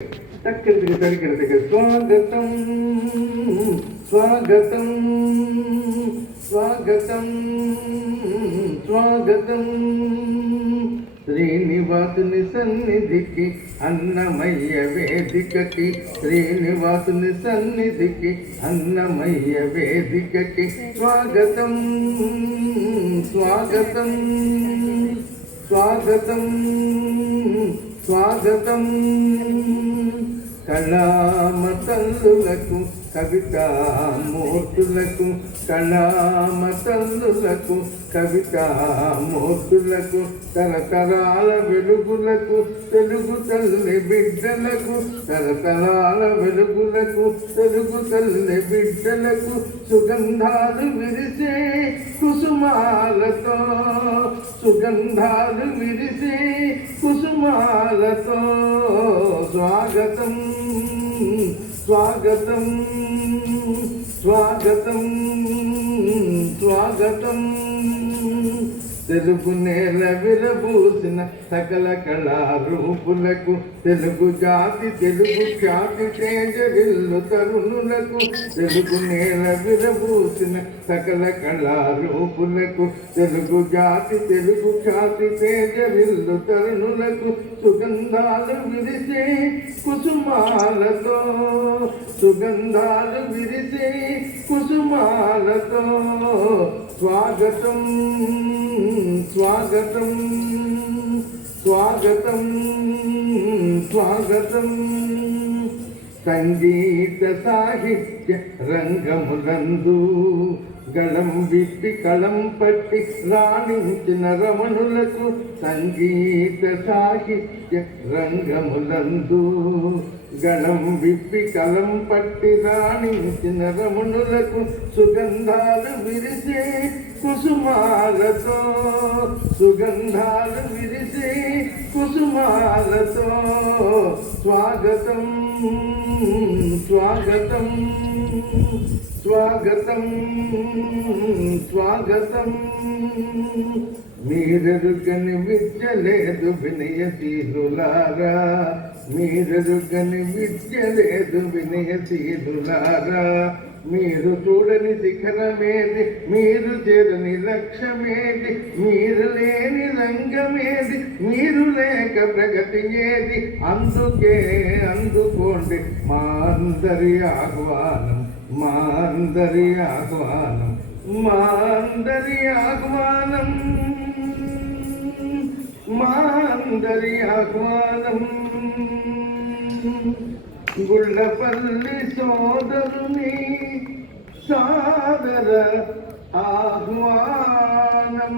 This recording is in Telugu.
తక్కిడికి స్వాగతం స్వాగతం స్వాగతం స్వాగతం శ్రీనివాసుని సన్నిధికి అన్నమయ్య వేదికకి శ్రీనివాసుని సన్నిధికి అన్నమయ్య వేదికకి స్వాగతం స్వాగతం స్వాగతం స్వాగతం కళామతల్లులకు కవితామూర్తులకు కళామతల్లులకు కవితామూర్తులకు తరతరాల వెలుగులకు తెలుగు తల్లి బిడ్డలకు తరతరాల వెలుగులకు తెలుగు తల్లి బిడ్డలకు సుగంధాలు విరిసే కుసుమాలతో సుగంధాలు విరిసే కుసుమాలతో స్వాగతం స్వాగతం స్వాగతం స్వాగతం తెలుగు నేల విరబూసిన సకల కళారూపులకు తెలుగు జాతి తెలుగు ఖ్యాతి తేజరిల్లు తరుణులకు తెలుగు నేల విరబూసిన సకల కళారూపులకు తెలుగు జాతి తెలుగు ఖ్యాతి తేజరిల్లు తరుణులకు సుగంధాలు విరిసే కుసుమాలతో సుగంధాలు విరిసే కుసుమాలతో స్వాగతం స్వాగతం స్వాగతం స్వాగతం సంగీత సాహిత్య రంగములందు గళం విప్పి కళం పట్టి రాణించిన రమణులకు సంగీత సాహిత్య రంగములందు గళం విప్పి కలం పట్టి రాణించిన రమణులకు సుగంధాలు విరిసే కుసుమాలతో సుగంధాలు విరిసే కుసుమాలతో స్వాగతం స్వాగతం స్వాగతం స్వాగతం మీరెరుగని విద్య లేదు వినయశీలులారా మీరెరుగని విద్య లేదు వినయశీలులారా మీరు చూడని శిఖరమేది మీరు చేరని లక్ష్యమేది మీరు లేని రంగమేది మీరు లేక ప్రగతి ఏది అందుకే అందుకోండి మా అందరి ఆహ్వానం మా అందరి ఆహ్వానం మా అందరి ఆహ్వానం మా అందరి ఆహ్వానం గుళ్ళపల్లి సోదరుని సాదర ఆహ్వానం.